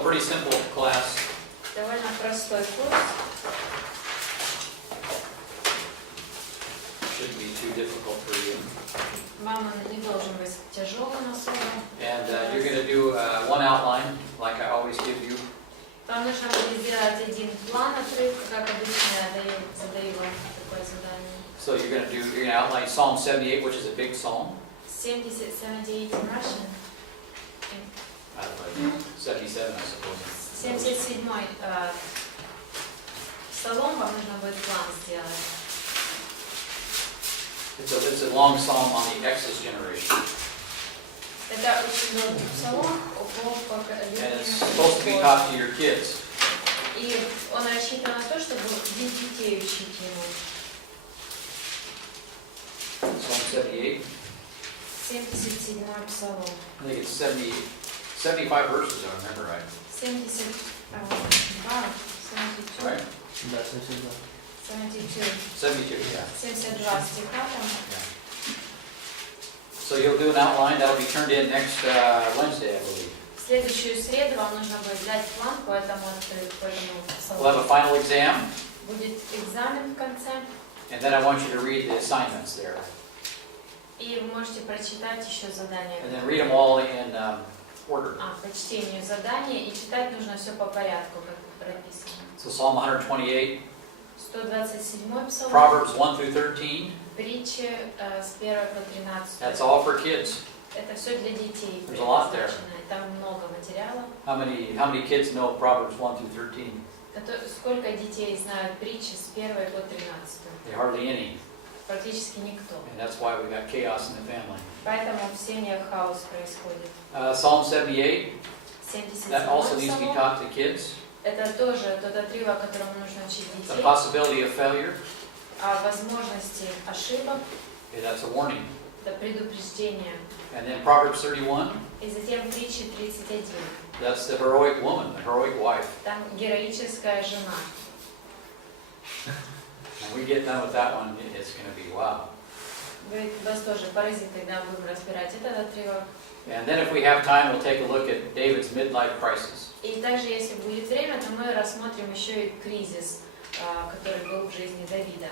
So pretty simple class. Довольно простой курс. Shouldn't be too difficult for you. Вам он не должен быть тяжелым особо. And you're going to do one outline, like I always give you. Вам нужно будет сделать один план отрывка, как обычно я задаю вам такое задание. So you're going to outline Psalm 78, which is a big psalm. 78 in Russian. I don't know, 77, I suppose. 77-й псалом вам нужно будет план сделать. It's a long psalm on the Exodus generation. Это очень долгий псалом по And it's supposed to be taught to your kids. И он рассчитан на то, чтобы детей учить ему. Psalm 78. 77-й псалом. I think it's 75 verses, if I remember right. 72. Right? 72. 72, yeah. 72 стиха там. Yeah. So you'll do an outline that'll be turned in next Wednesday, I believe. В следующую среду вам нужно будет взять план по этому We'll have a псалому. final exam, Будет экзамен в конце. and then I want you to read the assignments there. И вы можете прочитать еще задания. And then read them all in order. По чтению задания. И читать нужно все по порядку, как прописано. So Psalm 128, 127-й псалом. Proverbs 1 through 13. Притчи с 1 по 13. That's all for kids. Это все для детей. There's a lot there. Там много материала. How many kids know Proverbs 1 through 13? Сколько детей знают притчи с 1 по 13? Hardly any. Практически никто. And that's why we got chaos in the family. Поэтому в семьях хаос происходит. Psalm 78, 77 that also needs to be псалом. taught to kids. Это тоже тот отрывок, которому нужно учить The детей. possibility of failure, О возможности ошибок. okay, that's a warning. Это предупреждение. And then Proverbs 31, И затем притчи 31. that's the heroic woman, the heroic wife. Там героическая жена. And we get done with that one, it's going to be wow. Вас тоже поразит, когда будем разбирать этот отрывок. And then if we have time, we'll take a look at David's midlife crisis. И также, если будет время, то мы рассмотрим еще и кризис, который был в жизни Давида.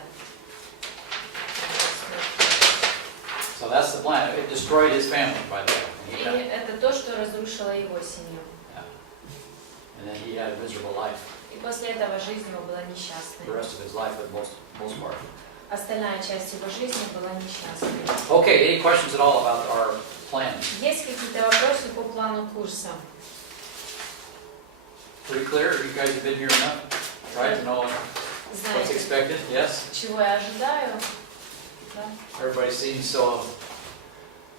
So that's the plan. It destroyed his family, by the way. И это то, что разрушило его семью. And then he had a miserable life. И после этого жизнь его была The несчастной. rest of his life, for the most part. Остальная часть его жизни была несчастной. Okay, any questions at all about our plan? Есть какие-то вопросы по плану курса? Pretty clear? You guys have been here enough? Right to know what's Знаете, expected? Yes? чего я ожидаю? Да? Everybody seems so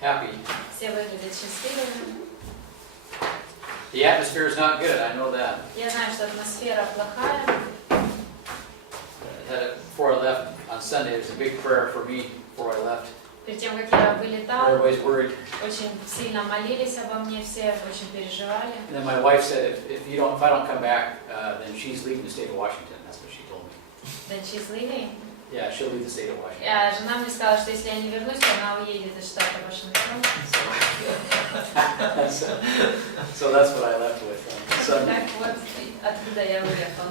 happy. Все выглядят счастливыми. The atmosphere is not good, I know that. Я знаю, что атмосфера плохая. Before I left on Sunday, it was a big prayer for me before I left. Перед тем, как я вылетала, Everybody's worried. очень сильно молились обо мне все, очень переживали. And then my wife said, if I don't come back, then she's leaving the state of Washington. That's what she told me. Then she's leaving. Yeah, she'll leave the state of Washington. Жена мне сказала, что если я не вернусь, то она уедет из штата Вашингтон. So that's what I left with. Так вот, откуда я уехал.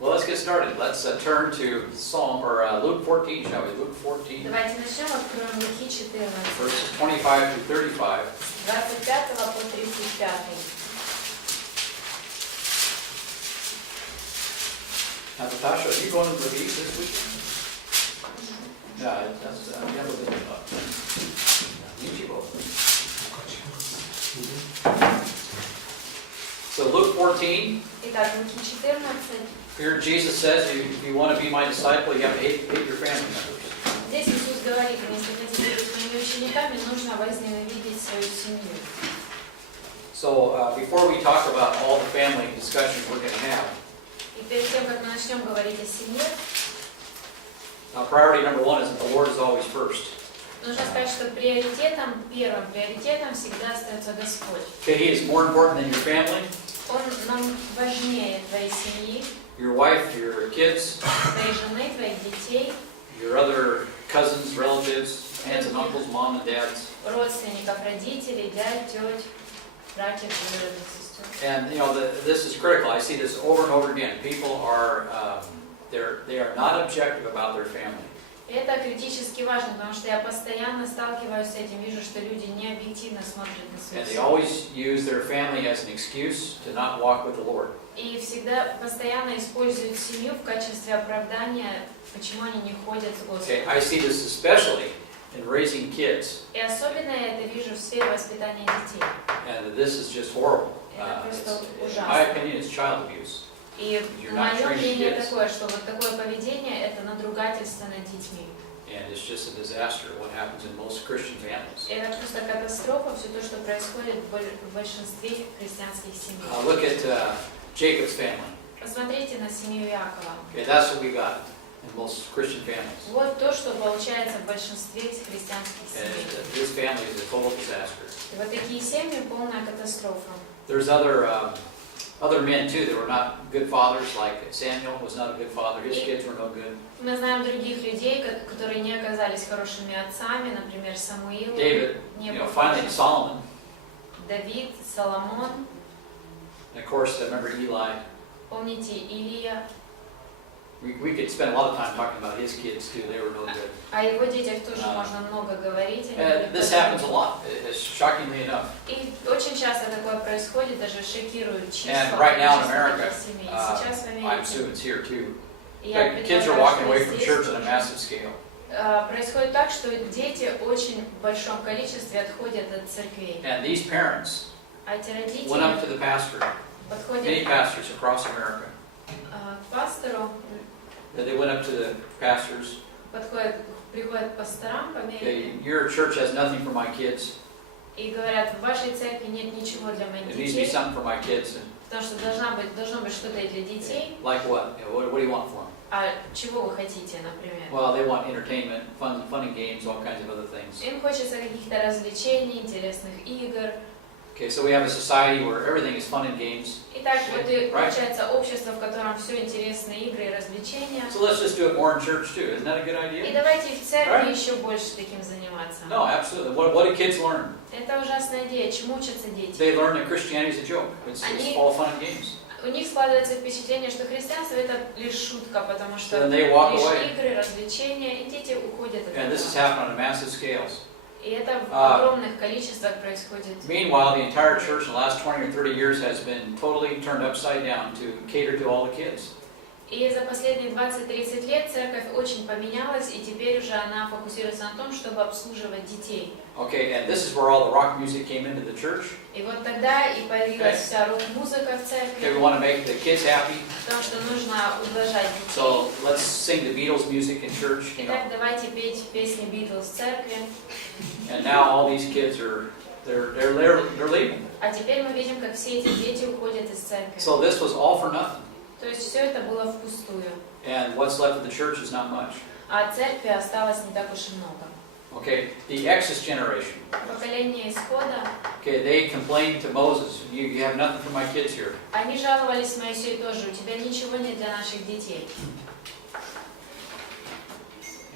Well, let's get started. Let's turn to Psalm or Luke 14, shall we? Luke 14, Давайте начнем, откроем Луки 14, verses 25 through 35. 25 по 35. Now, Natasha, are you going to the Lviv this week? Yeah, that's я бы думал. Ничего. So Luke 14. Итак, Луки 14. Here Jesus says, if you want to be my disciple, you have to hate your family members. Здесь Иисус говорит, если хотите быть моими учениками, нужно возненавидеть свою семью. So before we talk about all the family discussions we're going to have, И перед тем, как мы начнем говорить о семье, priority number one is that the Lord is always first. нужно сказать, что первым приоритетом всегда остается Господь. Okay, He is more important than your family, Он нам важнее твоей семьи, your wife, your kids, твоей жены, твоих детей, your other cousins, relatives, aunts and uncles, mom and dads. родственников, родителей, дядь, теть, братьев, двоюродных сестер. And you know, this is critical. I see this over and over again. People are they are not objective about their family. И это критически важно, потому что я постоянно сталкиваюсь с этим, вижу, что люди не объективно смотрят на свою And they семью. always use their family as an excuse to not walk with the Lord. И всегда постоянно используют семью в качестве оправдания, почему они не ходят с Okay, Господом. I see this especially in raising kids, И особенно я это вижу в сфере воспитания детей. and this is just horrible. Это просто In my ужасно. opinion, it's child abuse. И You're not мое training мнение kids. такое, что вот такое поведение – это надругательство над детьми. And it's just a disaster what happens in most Christian families. Это просто катастрофа, все то, что происходит в большинстве христианских семей. Look at Jacob's family. Посмотрите на семью Иакова. Okay, that's what we got in most Christian families. Вот то, что получается в большинстве христианских And семей. this family is a total disaster. И вот такие семьи – полная катастрофа. There's other men too that were not good fathers, like Samuel was not a good father. His kids were no good. Мы знаем других людей, которые не оказались хорошими отцами, например, Самуил, David, не you был know, finally хорошим. Solomon. Давид, Соломон, And of course, I remember Eli. помните, Илия. We could spend a lot of time talking about his kids too. They were no good. О его детях тоже можно много говорить. они And были this плохими. happens a lot, shockingly enough. И очень часто такое происходит, даже шокирует числа. And right now in количество America, таких семей. Сейчас в I Америке. assume it's here too. И я Kids are предполагаю, walking что away from здесь church on a тоже, massive scale. происходит так, что дети очень в большом количестве отходят от церквей. And these parents А эти родители went up to the pastor, подходят many pastors across America. к пастору, They went up to the pastors. приходят к пасторам по мере Okay, your church has nothing for my kids. и говорят, в вашей церкви нет ничего для моих It needs to be детей, something for my kids. And потому что должно быть что-то и для детей. like what? You know, what do you want for them? А чего вы хотите, например? Well, they want entertainment, fun and games, all kinds of other things. Им хочется каких-то развлечений, интересных игр. Okay, so we have a society where everything is fun and games. Итак, вот и Right. получается общество, в котором все интересные игры и развлечения. So let's just do it more in church too. Isn't that a good И idea? давайте в церкви Right. еще больше таким заниматься. No, absolutely. What do kids learn? Это ужасная идея. Чему учатся дети? They learn that Christianity is a joke. It's all fun and games. У них складывается впечатление, что христианство это лишь шутка, потому что Then they walk лишь away. игры, развлечения, и дети уходят от And this has этого. happened on a massive scale. И это в огромных количествах происходит. Meanwhile, the entire church in the last 20 or 30 years has been totally turned upside down to cater to all the kids. И за последние 20-30 лет церковь очень поменялась, и теперь уже она фокусируется на том, чтобы обслуживать детей. Okay, and this is where all the rock music came into the church. И вот тогда и появилась вся рок-музыка в Okay, we церкви, want to make the kids happy, потому что нужно ублажать детей. so let's sing the Beatles music in church, you know. Итак, давайте петь песни Битлз в церкви. And now all these kids are they're leaving. А теперь мы видим, как все эти дети уходят из церкви. So this was all for nothing. То есть все это было впустую. And what's left of the church is not much. А церкви осталось не так уж и много. Okay, the Exodus generation. Поколение Исхода, Okay, they complained to Moses, you have nothing for my kids here. они жаловались Моисею тоже, у тебя ничего нет для наших детей.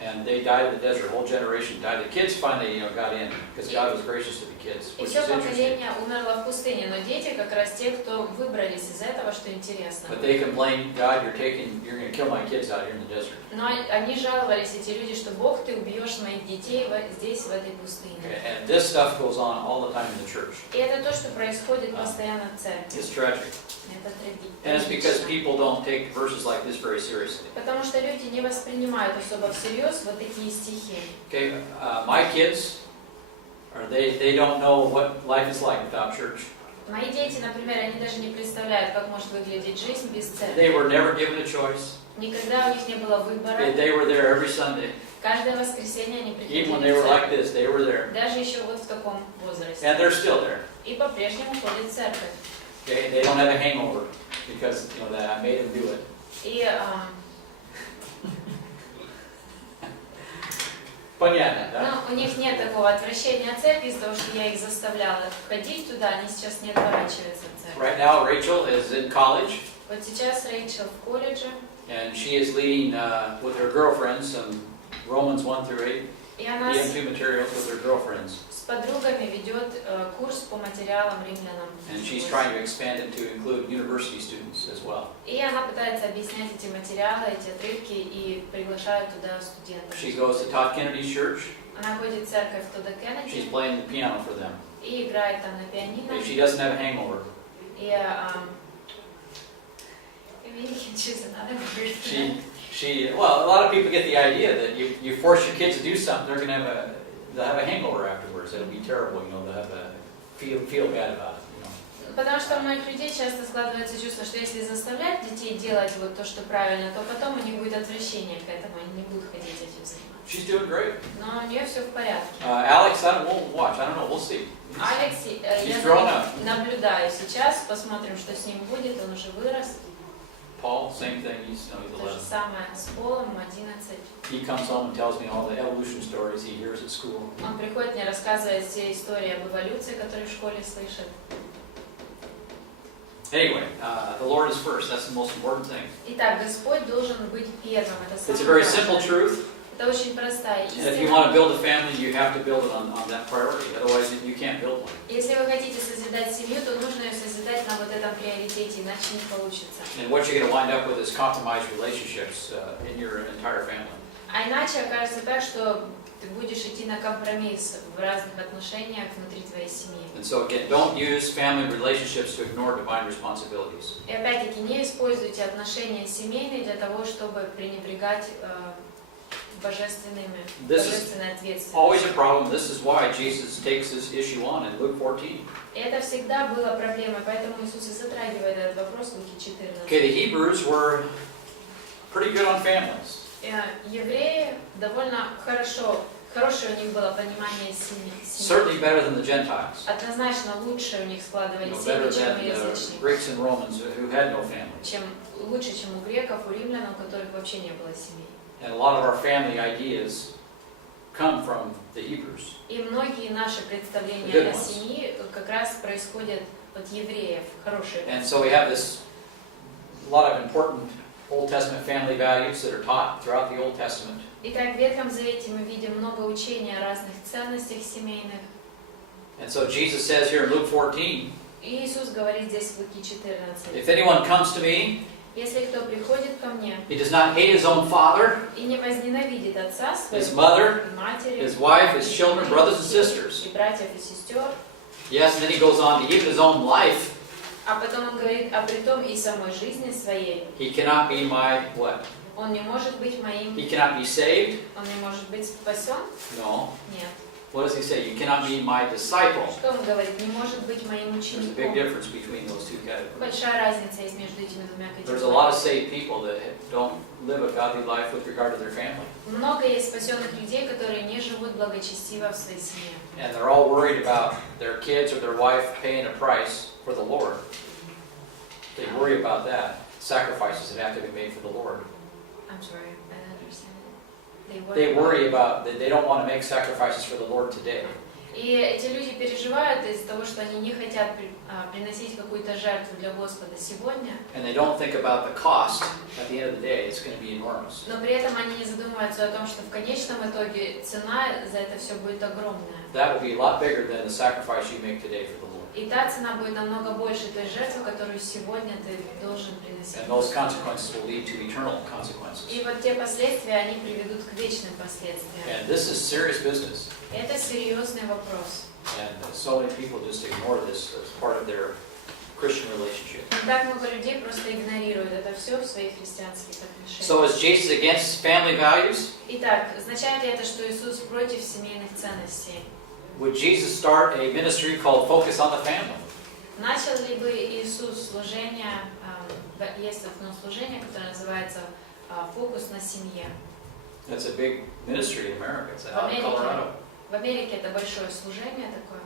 And they died in the desert. Whole generation died. The kids finally, got in because God was gracious to the kids, И which все is interesting. поколение умерло в пустыне, но дети как раз те, кто выбрались из этого, что интересно. But they complained, God, you're going to kill my kids out here in the desert. Но они жаловались, эти люди, что Бог, ты убьешь моих детей здесь, в этой пустыне. Okay, and this stuff goes on all the time in the church. И это то, что происходит постоянно в церкви. It's tragic. Это And it's because трагично. people don't take verses like this very seriously. Потому что люди не воспринимают особо всерьез вот такие стихи. Okay, my kids, they don't know what life is like without church. Мои дети, например, они даже не представляют, как может выглядеть жизнь без церкви. They were never given a choice. Никогда у них не было выбора. They were there every Sunday. Каждое воскресенье они приходили Even when в they were like церковь. this, they were there. Даже еще вот в таком возрасте. And they're still there. И по-прежнему ходят в церковь. Okay, they don't have a hangover because that I made them do it. И Понятно, да? у них нет такого отвращения от церкви из-за того, что я их заставляла ходить туда, они сейчас не отворачиваются от церкви. Right now, Rachel is in college, Вот сейчас Рэйчел в колледже, and she is leading with her girlfriends some Romans 1 through 8. И она EM2 materials with her girlfriends. с подругами ведет курс по материалам римлянам. And she's trying to expand it to include university students as well. И она пытается объяснять эти материалы, эти отрывки и приглашает туда студентов. She goes to Todd Kennedy's church. Она ходит в церковь Тодда Кеннеди She's playing the piano for them. и играет там на пианино. If she doesn't have a hangover, И choose another word. well, a lot of people get the idea that you force your kids to do something, they'll have a hangover afterwards. It'll be terrible, they'll have a feel bad about it, Потому что у многих людей часто складывается чувство, что если заставлять детей делать вот то, что правильно, то потом у них будет отвращение к этому, они не будут хотеть этим заниматься. She's doing great. Но у нее все в порядке. Alex, we'll watch. I don't know. We'll see. Алекс, She's grown up. я наблюдаю сейчас, посмотрим, что с ним будет, он уже вырос. Paul, same thing. He's То же 11. самое с Полом, 11. He comes home and tells me all the evolution stories he hears at school. Он приходит мне рассказывает все истории об эволюции, которые в школе слышит. Anyway, the Lord is first. That's the most important thing. Итак, Господь должен быть первым. Это It's a самое very simple важное. truth. Это очень простая And if you want to истина. build a family, you have to build it on that priority. Otherwise, you can't build one. Если вы хотите созидать семью, то нужно ее созидать на вот этом приоритете, иначе не получится. And what you're going to wind up with is compromised relationships in your entire family. А иначе окажется так, что ты будешь идти на компромисс в разных отношениях внутри твоей семьи. And so again, don't use family relationships to ignore divine responsibilities. И опять-таки не используйте отношения семейные для того, чтобы пренебрегать божественной ответственностью. Always a problem. This is why Jesus takes this issue on in Luke 14. И это всегда было проблемой, поэтому Иисус и затрагивает этот вопрос в Луки 14. Okay, the Hebrews were pretty good on families. Евреи довольно хорошее у них было понимание семьи. Certainly better than the Gentiles. Однозначно лучше у них складывались Better семьи, чем у than the язычников. Greeks and Romans who had no family. Лучше, чем у греков, у римлян, у которых вообще не было семей. And a lot of our family ideas come from the Hebrews. И многие наши представления о семье как раз происходят от евреев, хорошие. And so we have a lot of important Old Testament family values that are taught throughout the Old Testament. Итак, в Ветхом Завете мы видим много учения о разных ценностях семейных. And so Jesus says here in Luke 14, И Иисус говорит здесь в Луки 14. if anyone comes to me, Если кто приходит ко мне he does not hate his own father, и не возненавидит отца his своего, mother, и матери, his wife, his children, brothers and sisters. и братьев и сестер, Yes, and then he goes on to even his own life. а потом он говорит, а при том и самой жизни своей, He cannot be my what? он не может быть моим, He cannot be saved? он не может быть спасен? No. Нет. What does he say? You cannot be my disciple. Что он говорит? Не может быть моим There's a big учеником. difference between those two categories. Большая разница есть между этими двумя There's a lot of категориями. saved people that don't live a godly life with regard to their family. Много есть спасенных людей, которые не живут благочестиво в своей семье. And they're all worried about their kids or their wife paying a price for the Lord. They worry about that. Sacrifices that have to be made for the Lord. I'm sorry, I don't understand it. They worry about that they don't want to make sacrifices for the Lord today. И эти люди переживают из-за того, что они не хотят приносить какую-то жертву для Господа сегодня, And they don't think about the cost at the end of the day. It's going to be enormous. но при этом они не задумываются о том, что в конечном итоге цена за это все будет огромная. That will be a lot bigger than the sacrifice you make today for the Lord. И та цена будет намного больше той жертвы, которую сегодня ты должен приносить. And those consequences will lead to eternal consequences. И вот те последствия, они приведут к вечным последствиям. And this is serious business. Это серьезный вопрос. And so many people just ignore this as part of their Christian relationship. И так много людей просто игнорируют это все в своих христианских So отношениях. is Jesus against family values? Итак, означает ли это, что Иисус против семейных ценностей? Would Jesus start a ministry called Focus on the Family? Начал ли бы Иисус служение, есть одно служение, которое называется «Фокус на семье». That's a big ministry in America. It's out in Colorado. В Америке это большое служение такое.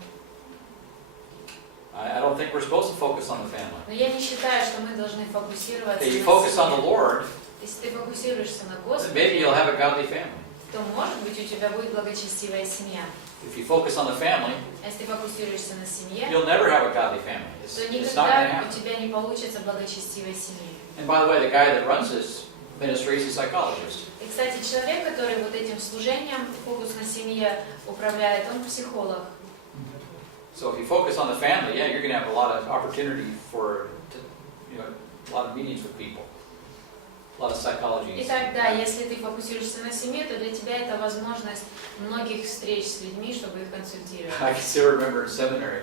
I don't think we're supposed to focus on the family. Но я не считаю, что мы должны фокусироваться If you на focus on the семье. Lord, Если ты фокусируешься на then maybe Господе, you'll have a godly family. то, может быть, у тебя будет благочестивая семья. If you focus on the family, А если ты фокусируешься на семье, you'll never have a godly family. то It's not going to никогда у happen. тебя не получится благочестивой семьи. And by the way, the guy that runs this ministries and psychologists. И, кстати, человек, который вот этим служением, фокус на семье управляет, он психолог. So if you focus on the family, yeah, you're going to have a lot of opportunity for, a lot of meetings with people, a lot of psychology. Итак, да, если ты фокусируешься на семье, то для тебя это возможность многих встреч с людьми, чтобы их консультировать. I can still remember in seminary,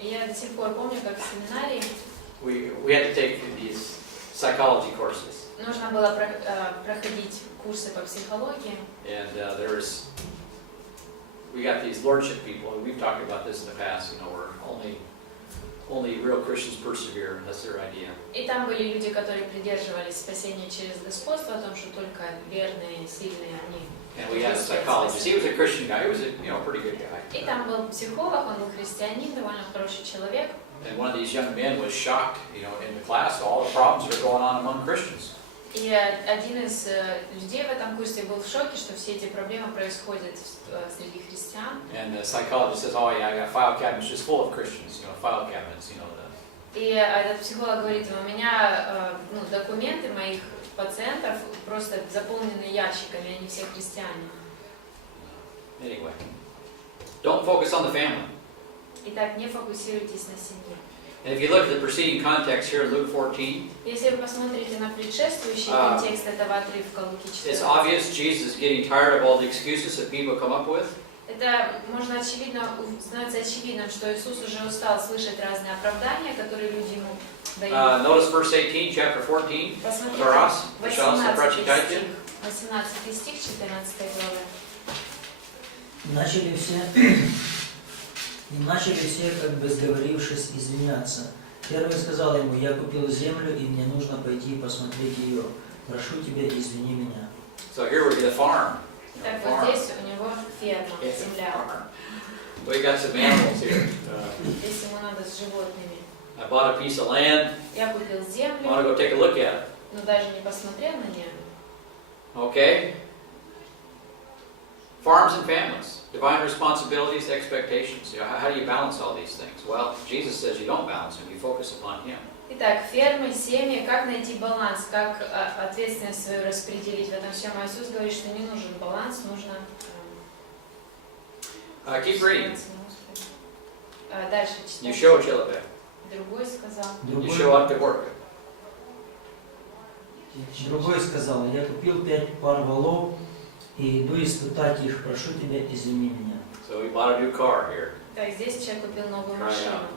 Я до сих пор помню, как в семинарии we had to take these psychology courses, нужно было проходить курсы по психологии. and we got these lordship people, and we've talked about this in the past, where only real Christians persevere. That's their idea. И там были люди, которые придерживались спасения через господство, о том, что только верные, сильные они. And we had a psychologist. He was a Christian guy. He was a pretty good guy. И там был психолог, он был христианин, довольно хороший человек. And one of these young men was shocked, in the class, all the problems that are going on among Christians. И один из людей в этом курсе был в шоке, что все эти проблемы происходят среди христиан. And the psychologist says, "Oh yeah, I got file cabinets just full of Christians, file cabinets, И этот психолог говорит, у меня документы моих пациентов просто заполнены ящиками, они все христиане. Anyway, don't focus on the family. Итак, не фокусируйтесь на семье. And if you look at the preceding context here in Luke 14, Если вы посмотрите на предшествующий контекст этого отрывка Луки it's 14, obvious Jesus is getting tired of all the excuses that people come up with. это становится очевидным, что Иисус уже устал слышать разные оправдания, которые люди ему дают. Notice verse 18, chapter 14. Посмотрите, Раз, 18 стих, прочитайте. 18 стих 14 главы. Начали все, как бы сговорившись, извиняться. Первый сказал ему: я купил землю, и мне нужно пойти посмотреть ее. Прошу тебя, извини меня. So here we get a farm. Так, вот здесь у него ферма, земля. We got some animals here. Здесь ему надо с животными. I bought a piece of land. Я купил I землю, want to go take a look at it. но даже не посмотрел на нее. Okay? Farms and families. Divine responsibilities, expectations. How do you balance all these things? Well, Jesus says you don't balance them. You focus upon Him. Итак, фермы, семьи, как найти баланс, как ответственность свою распределить в этом всем. А Иисус говорит, что не нужен баланс, нужно... Keep reading. Дальше You читаем. show человек. Другой сказал. You show up to work. Другой сказал: я купил 5 пар волов и иду испытать их. Прошу тебя, извини меня. So we bought a new car here. Так, здесь человек купил новую Try it машину. out.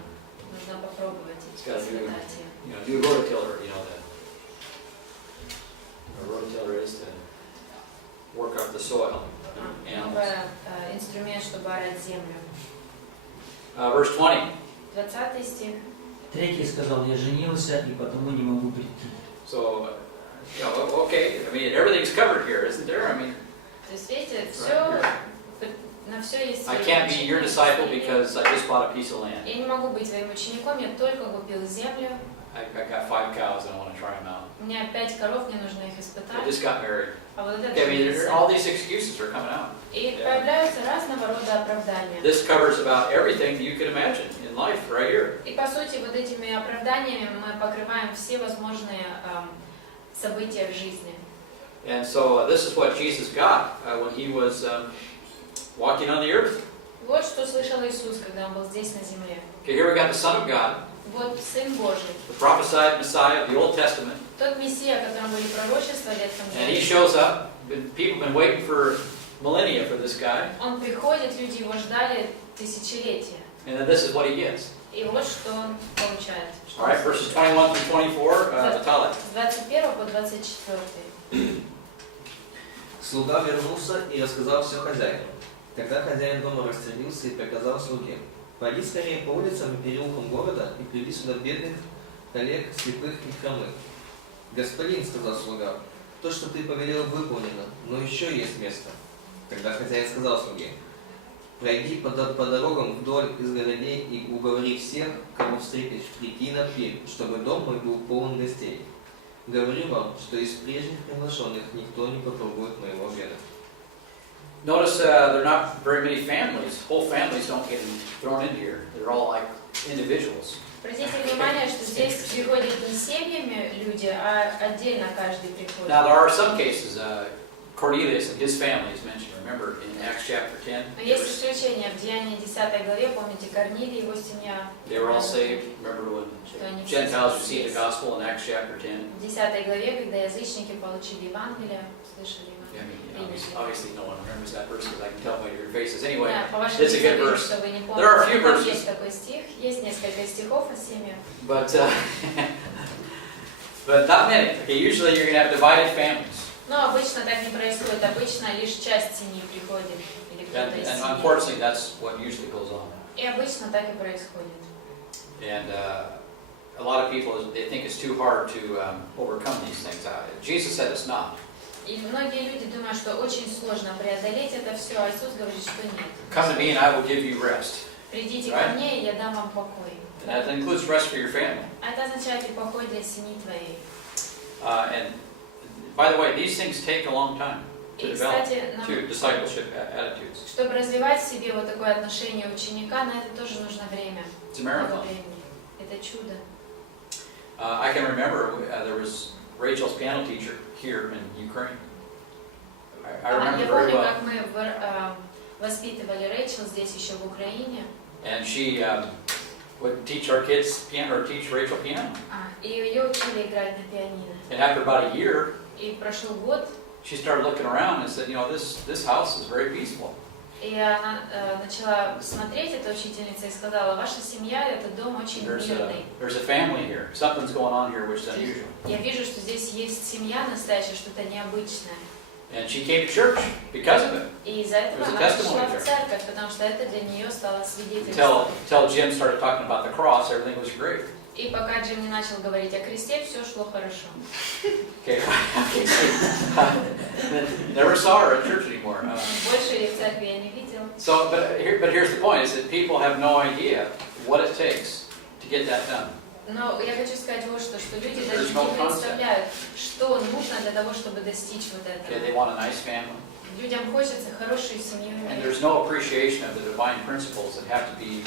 Нужно попробовать It's got a new, испытать ее. new rototiller. A rototiller is to work up the soil. Новый инструмент, чтобы орать землю. Verse 20. 20 стих. Третий сказал: я женился и потому не могу прийти. So, okay. I mean, everything's covered here, isn't there? I mean, То есть, видите, все, на все есть I свои can't be your disciple причины. because I just bought a piece of land. Я не могу быть твоим учеником, я только купил землю. I got 5 cows and I want to try them out. У меня 5 коров, мне нужно их I испытать. just got married. А вот это I mean, жениться. all these excuses are coming out. И появляются разного рода оправдания. This covers about everything you could imagine in life right here. И по сути вот этими оправданиями мы покрываем все возможные события в жизни. And so this is what Jesus got when he was walking on the earth. Вот что слышал Иисус, когда Он был здесь на земле. Okay, here we got the Son of God, Вот Сын Божий, the prophesied Messiah of the Old Testament, тот Мессия, о котором были пророчества в Ветхом and he Завете. shows up. People have been waiting for millennia for this guy, Он приходит, люди его ждали тысячелетия. and then this is what he gets. И вот что он получает. Что All right, он verses слышит. 21 through 24, Natalia. С 21 по 24. Слуга вернулся и рассказал все хозяину. Тогда хозяин дома рассердился и приказал слуге: пойди скорее по улицам и переулкам города и приведи сюда бедных, коллег, слепых и хромых. Господин, сказал слуга, то, что ты повелел, выполнено, но еще есть место. Тогда хозяин сказал слуге: пройди по дорогам вдоль изгородей и уговори всех, кого встретишь, прийти на пир, чтобы дом мой был полон гостей. Говорю вам, что из прежних приглашенных никто не попробует моего обеда. Notice there are not very many families. Whole families don't get thrown in here. They're all like individuals. Обратите внимание, что здесь приходят не семьями люди, а отдельно каждый приходит. Now, there are some cases, Cornelius and his family is mentioned, remember, in Acts chapter 10. Но есть исключения в Деянии 10 главе, помните, Корнилий и его семья. They were all saved. Remember when Gentiles received the gospel in Acts chapter 10? В 10 главе, когда язычники получили Евангелие, слышали Yeah, I Евангелие. mean, obviously no one remembers that verse because I can tell by your faces. Anyway, Да, по вашим it's a good лицам вижу, verse. что вы не There are a few помните. Там verses. есть такой стих, есть несколько стихов о семье. But but not many. Okay, usually you're going to have divided families. Но обычно так не происходит. Обычно лишь часть семьи приходит. Или кто-то из And семьи. unfortunately, that's what usually goes on. И обычно так и происходит. And a lot of people, they think it's too hard to overcome these things. Jesus said it's not. И многие люди думают, что очень сложно преодолеть это все, а Иисус говорит, что нет. Come to me and I will give you rest. Придите Right? ко мне, и я дам вам покой. And that includes rest for your family. А это означает и покой для семьи твоей. And by the way, these things take a long time to И, develop кстати, to discipleship attitudes. чтобы развивать в себе вот такое отношение ученика, на это тоже нужно время. It's a Много miracle. времени. Это чудо. I can remember there was Rachel's piano teacher here in Ukraine. I remember Я very помню, well. как мы воспитывали Рэйчел здесь еще в Украине. And she would teach our kids piano, or teach Rachel piano. И ее учили играть на пианино. And after about a year, И прошел год, she started looking around and said, you know, this house is very peaceful. и она начала смотреть, эта учительница, и сказала, ваша семья, этот дом очень мирный. There's a family here. Something's going on here which is unusual. Я вижу, что здесь есть семья настоящая, что-то необычное. And she came to church because of it. И из-за этого There's a она testimony пришла there. в церковь, потому что это для нее стало Until свидетельством. Jim started talking about the cross, everything was great. И пока Джим не начал говорить о кресте, все шло хорошо. Okay. Never saw her at church anymore. Больше ее в церкви я не видел. So, but here's the point: is that people have no idea what it takes to get that done. Но я хочу сказать вот что люди даже There's no не представляют, что нужно для того, чтобы достичь вот Okay, they этого. want a nice family, Людям хочется хорошую семью and иметь. there's no appreciation of the divine principles that have to be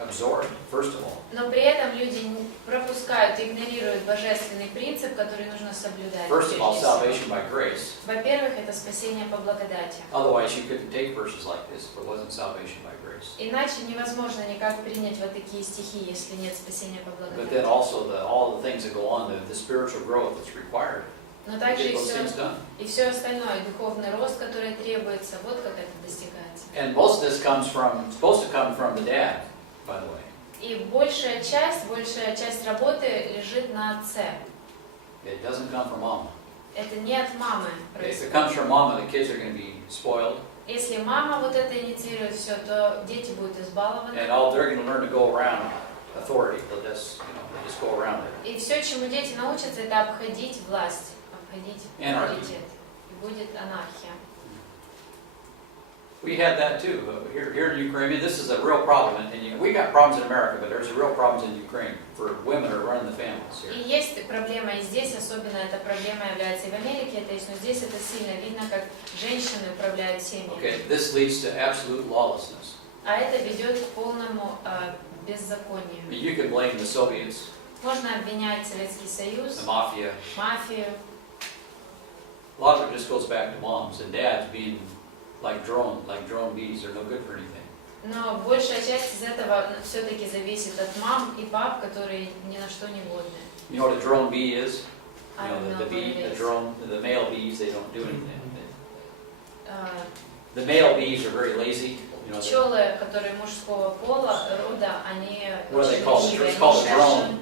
absorbed first of all. Но при этом люди пропускают, игнорируют божественный принцип, который нужно соблюдать. First of all, прежде всего. salvation by grace. Во-первых, это спасение по благодати. Otherwise, you couldn't take verses like this if it wasn't salvation by grace. Иначе невозможно никак принять вот такие стихи, если нет спасения по But then благодати. also all the things that go on, the spiritual growth that's required Но to также get those things done. и все остальное, духовный рост, который требуется, вот как это достигается. And most of this supposed to come from the dad, by the way. И большая часть работы лежит на отце. It doesn't come from mom. Это не от мамы If it происходит. comes from mama, the kids are going to be spoiled, Если мама вот это инициирует все, то дети будут избалованы. and all they're going to learn to go around authority. They'll just go around it. И все, чему дети научатся, это обходить власть, обходить Anarchy. авторитет. И будет анархия. We had that too here in Ukraine. I mean, this is a real problem, and we got problems in America, but there's a real problems in Ukraine for women who are running the families И here. есть проблема и здесь, особенно эта проблема является и в Америке, это есть, но здесь это сильно видно, как женщины управляют семьями. Okay, this leads to absolute lawlessness. А это ведет к полному беззаконию. You can blame the Soviets, Можно обвинять Советский Союз, the mafia. мафию. A lot of it just goes back to moms and dads being like drone bees. They're no good for anything. Но большая часть из этого все-таки зависит от мам и пап, которые ни на что не годны. You know what a drone bee is? I You don't know, know the what bee, it is. the male bees, they don't do anything. А, The male bees are very lazy. You know, Пчелы, которые мужского пола, рода, они What are they очень called? ленивые, It's called a они drone.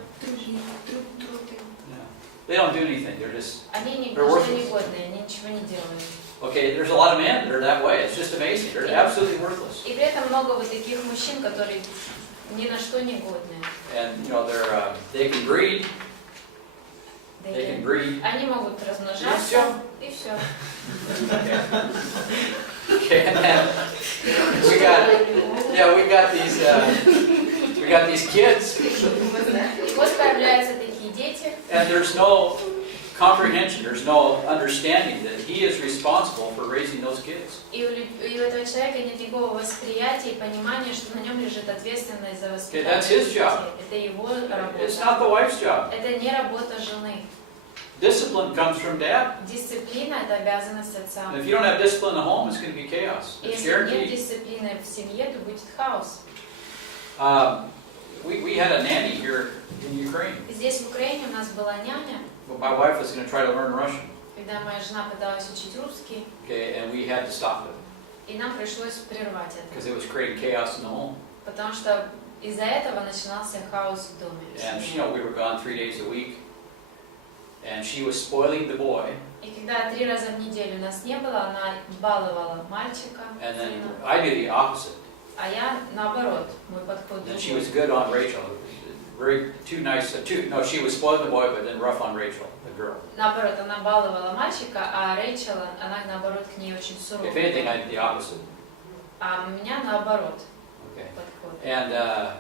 труты. they don't do anything. They're just Они ни They're на что worthless. не годные, они ничего не делают. okay. There's a lot of men that are that way. It's just amazing. They're absolutely worthless. И при этом много вот таких мужчин, которые ни на что не годные. And you know they can breed. They can breed. Они могут размножаться, и все. Okay, and then we got these kids, И вот появляются такие дети, and there's no comprehension, there's no understanding that he is responsible for raising those kids. И у этого человека нет никакого восприятия и понимания, что на нем лежит ответственность за воспитание That's his детей. job. Это его It's работа. not the wife's job. Это не работа жены. Discipline comes from dad. Дисциплина – это обязанность отца. And if you don't have discipline in the home, it's going to be chaos. И It's если нет guaranteed. дисциплины в семье, то будет хаос. We had a nanny here in Ukraine. Здесь в Украине у нас была няня, But my wife was going to try to learn Russian. когда моя жена пыталась учить русский, Okay, and we had to stop it и нам пришлось прервать because это, it was creating chaos in the home. потому что из-за этого начинался хаос в доме. в And семье. we were gone 3 days a week, and she was spoiling the boy. И когда 3 раза в неделю нас не было, она баловала мальчика, And then сына, I did the opposite. а я наоборот, мой подход And she другой. was good on Rachel. Very too nice. No, she was spoiling the boy, but then rough on Rachel, the girl. Наоборот, она баловала мальчика, а Рэйчел, она наоборот к ней очень сурова. If anything, I did the opposite. А у меня наоборот Okay. подход. And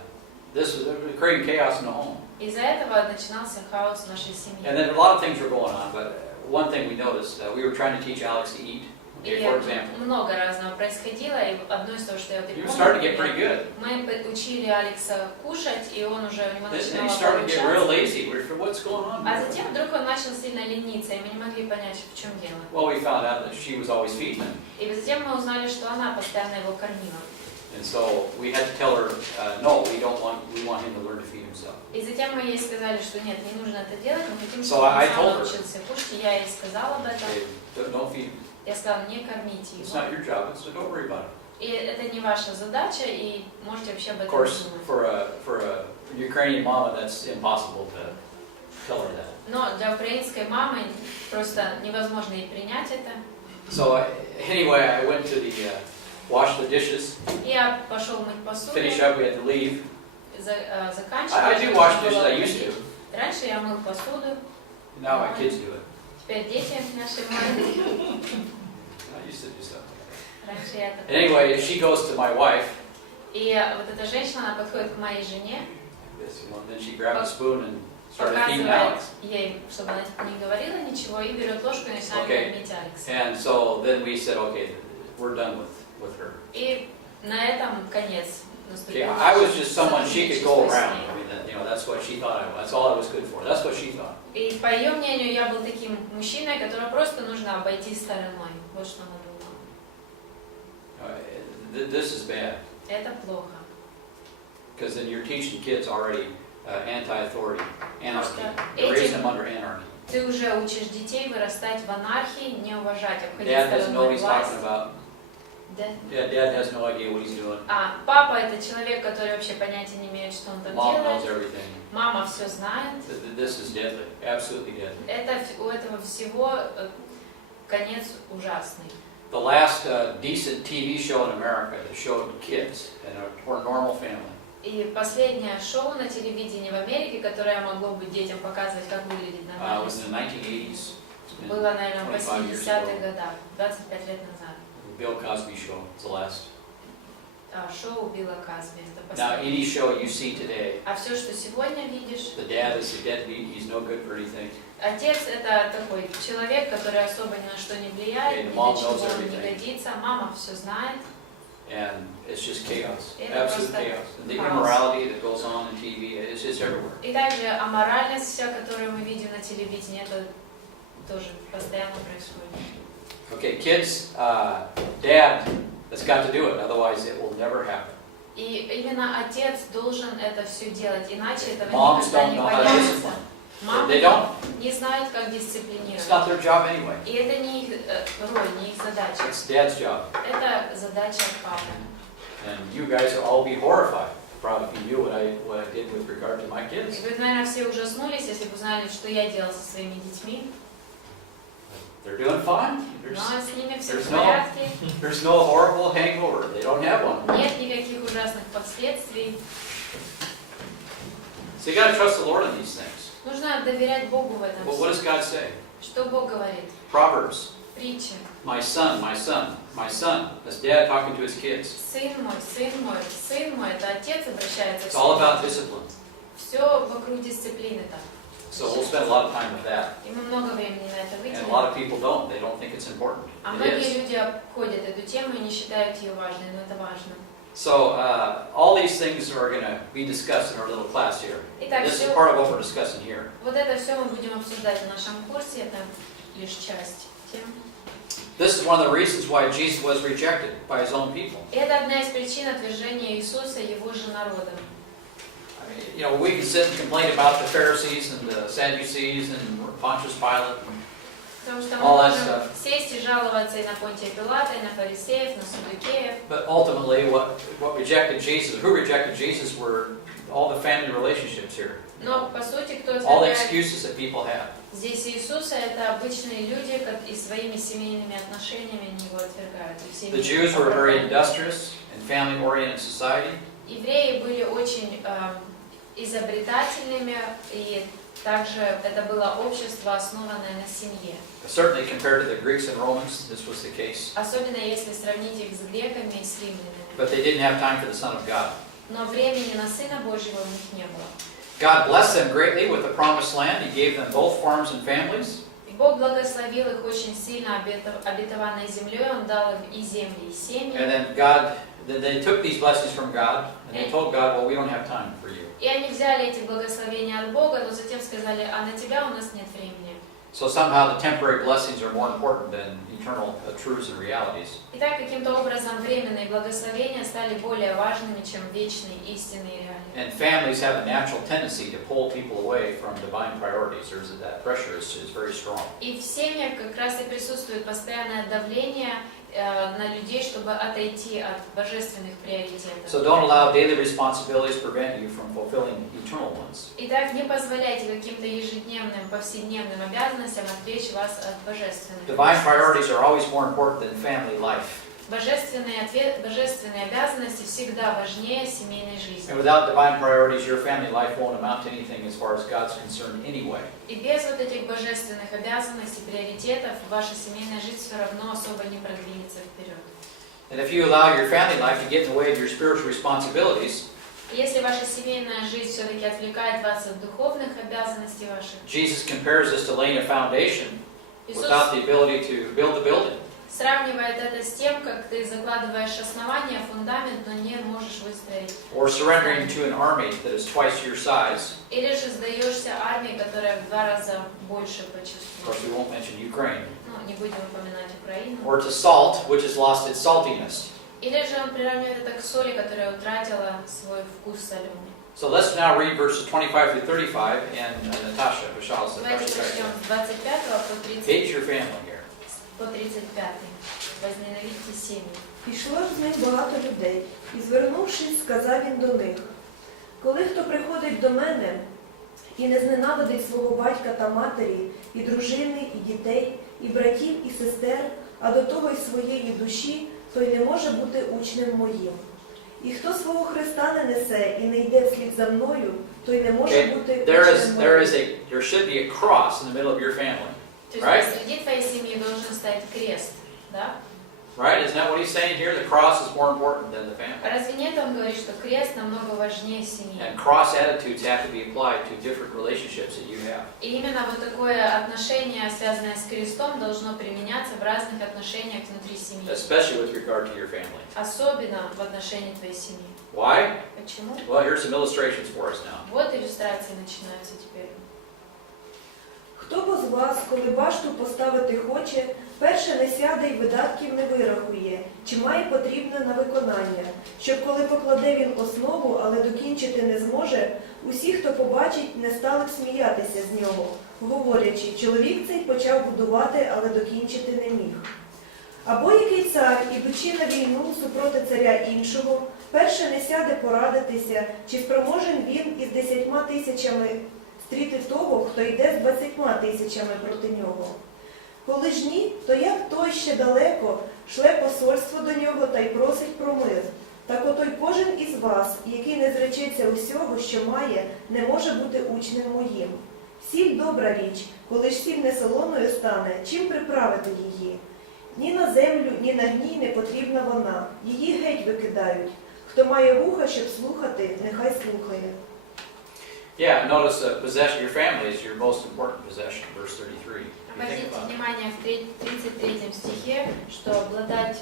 this was creating chaos in the home. Из-за этого начинался хаос в нашей семье. And then a lot of things were going on, but one thing we noticed, we were trying to teach Alex to eat. Okay, И for example, много разного происходило, и одно из того, что я вот и he помню, was starting to get pretty good. мы учили Алекса кушать, и он уже, у него Then he начинало started to get real получаться. lazy. What's going on? А затем вдруг он начал сильно лениться, и мы не могли понять, в чем дело. Well, we found out that she was always feeding him. И затем мы узнали, что она постоянно его кормила. And so we had to tell her, no, we want him to learn to feed himself. И затем мы ей сказали, что нет, не нужно это делать, мы хотим, So чтобы он I сам told her. научился кушать. И я ей сказала об этом. Okay, don't feed him. Я сказала, не кормите It's его. not your job, so don't worry about it. И это не ваша задача, и можете вообще об Of этом course, не думать. for a Ukrainian mama, that's impossible to tell her that. Но для украинской мамы просто невозможно ей принять это. So anyway, I went to the wash the dishes, Я пошел мыть посуду, finish up, we had to leave. заканчивать. I do wash dishes, I used to. Раньше я мыл посуду, Now my kids do it. теперь дети наши моют. I used to do stuff. Раньше я And anyway, she goes to my wife. И вот эта женщина, она подходит к моей жене, Then she grabbed a spoon and started feeding показывает Alex. ей, чтобы она не говорила ничего, и берет ложку и начинает Okay. кормить Алекса. And so then we said, okay, we're done with her. И на этом конец наступил. Okay, I was just someone she could go Сотрудничество с around. ней. I mean, that's what she thought I was. That's all I was good for. That's what she thought. И по ее мнению, я был таким мужчиной, которого просто нужно обойти стороной. Вот что она думала. This is bad Это плохо. because then you're teaching kids already anti-authority, anarchy. Просто You're raising этим them under anarchy. ты уже учишь детей вырастать в анархии, не уважать, обходить Dad doesn't know what стороной he's talking власть. about. Да. Dad has no idea what he's doing. А папа это человек, который вообще понятия не имеет, что он там Mom knows делает. everything. Мама все знает. This is deadly, absolutely deadly. У этого всего конец ужасный. The last decent TV show in America that showed kids and or normal family. И последнее шоу на телевидении в Америке, которое могло бы детям показывать, как выглядит нормальный Was in the 1980s. было, наверное, в 25 years 80-х ago. годах, 25 лет назад. Bill Cosby show. It's the last. Шоу Билла Казби. Это Now, последнее. any show you see today, А все, что сегодня видишь, the dad is a deadbeat. He's no good for anything. отец это такой человек, который особо ни на что не влияет, ни And для mom чего knows он не everything. годится. Мама все знает. And it's just chaos. Это Absolute просто chaos. And the хаос. immorality that goes on in TV, it's just everywhere. И также аморальность вся, которую мы видим на телевидении, это тоже постоянно происходит. Okay, kids, dad has got to do it. Otherwise, it will never happen. И именно отец должен это все делать, иначе этого Moms никогда don't не know how to появится. discipline. Мамы They don't. не знают, как It's дисциплинировать. not their job anyway. И это не их роль, не их задача. It's dad's job. Это задача папы. And you guys will all be horrified, probably, if you knew what I did with regard to my И kids. вы, наверное, все ужаснулись, если бы узнали, что я делала со своими детьми. They're doing fine. Но с ними все there's в no- порядке. There's no horrible hangover. They don't have one. Нет никаких ужасных последствий. So you got to trust the Lord in these things. Нужно доверять Богу в этом Well, what does всем. God say? Что Бог говорит? Proverbs. Притча. My son, my son, my son. That's dad talking to his kids. Сын мой, сын мой, сын мой. Это отец обращается к It's all about сыну. discipline. Все вокруг дисциплины там. So we'll spend a lot of time with that. И мы много времени на это And a lot выделим. of people don't. They don't think it's important. А It многие is. люди обходят эту тему и не считают ее важной, но это важно. So all these things are going to be discussed in our little class here. Итак, This is все, part of what we're discussing here. вот это все мы будем обсуждать в нашем курсе, это лишь часть тем. This is one of the reasons why Jesus was rejected by his own people. И это одна из причин отвержения Иисуса его же народом. I mean, you know, we can sit and complain about the Pharisees and the Sadducees and Pontius Pilate. Потому что мы All that можем stuff. сесть и жаловаться и на Понтия Пилата, и на фарисеев, на саддукеев. But ultimately, what rejected Jesus, who rejected Jesus, were all the family relationships here. Но по сути, кто All the отвергает excuses that people have. здесь Иисуса, это обычные люди, как и своими семейными отношениями они его отвергают. И всеми The Jews were a very оправданиями. industrious and family-oriented society. Евреи были очень изобретательными, и также это было общество, основанное на семье. Certainly compared to the Greeks and Romans, this was the case. Особенно если сравнить их с греками и с римлянами. But they didn't have time for the Son of God. Но времени на Сына Божьего у них не было. God blessed them greatly with the promised land. He gave them both farms and families. И Бог благословил их очень сильно обетованной землей, Он дал им и земли, и семьи. And then they took these blessings from God, and they told God, well, we don't have time for you. И они взяли эти благословения от Бога, но затем сказали, а на тебя у нас нет времени. So somehow the temporary blessings are more important than eternal truths and realities. Итак, каким-то образом временные благословения стали более важными, чем вечные истины и реалии. And families have a natural tendency to pull people away from divine priorities. That pressure is very strong. И в семьях как раз и присутствует постоянное давление на людей, чтобы отойти от божественных приоритетов. So don't allow daily responsibilities prevent you from fulfilling eternal ones. Итак, не позволяйте каким-то ежедневным, повседневным обязанностям отвлечь вас от божественных. Divine priorities are always more important than family life. Божественные обязанности всегда важнее семейной жизни. And without divine priorities, your family life won't amount to anything as far as God's concerned anyway. И без вот этих божественных обязанностей, приоритетов, ваша семейная жизнь все равно особо не продвинется вперед. And if you allow your family life to get in the way of your spiritual responsibilities, Если ваша семейная жизнь все-таки отвлекает вас от духовных обязанностей ваших, Jesus compares this to laying a foundation Иисус without the ability to build the building. сравнивает это с тем, как ты закладываешь основание, фундамент, но не можешь выстроить. Or surrendering to an army that is twice your size. Или же сдаешься армии, которая в 2 раза больше по Of course, we чувству. won't mention Ukraine. Ну, не будем упоминать Украину. Or to salt, which has lost its saltiness. Или же он приравнивает это к соли, которая утратила свой вкус соленый. So let's now read verses 25 through 35, and Natasha, пожалуйста, Давайте прочтем с 25 по 30. hate your family here. По 35. Возненавидьте сім'ї. Пішло ж з ним багато людей, і, звернувшись, сказав він до них: «Коли хто приходить до мене і не зненавидить свого батька та матері, і дружини, і дітей, і братів, і сестер, а до того й своєї душі, той не може бути учнем моїм. І хто свого Христа не несе і не йде вслід за мною, той не може бути учнем моїм». There should be a cross in the middle of your family. То есть Right? посреди твоей семьи должен стоять крест, да? Right? Isn't that what he's saying here? The cross is more important than the family. Разве нет, он говорит, что крест намного важнее семьи? And cross attitudes have to be applied to different relationships that you have. И именно вот такое отношение, связанное с крестом, должно применяться в разных отношениях внутри семьи. Especially with regard to your family. Особенно в отношении твоей семьи. Why? Почему? Well, here's some illustrations for us now. Вот иллюстрации начинаются теперь. «Хто бо з вас, коли башту поставити хоче, перше не сяде й видатків не вирахує, чи має потрібне на виконання, щоб коли покладе він основу, але докінчити не зможе, усі, хто побачить, не стали б сміятися з нього, говорячи, чоловік цей почав будувати, але докінчити не міг. Або який цар, ідучи на війну супроти царя іншого, перше не сяде порадитися, чи спроможен він із 10 000 стріти того, хто йде з 20 000 проти нього. Коли ж ні, то як той ще далеко шле посольство до нього та й просить про мир. Так отой кожен із вас, який не зречеться усього, що має, не може бути учнем моїм. Сіль – добра річ, коли ж сіль не солоною стане, чим приправити її? Ні на землю, ні на гній не потрібна вона, її геть викидають. Хто має вуха, щоб слухати, нехай слухає». Yeah, notice possession of your family is your most important possession, verse 33. You think Обратите about it. внимание в 33 стихе, что обладать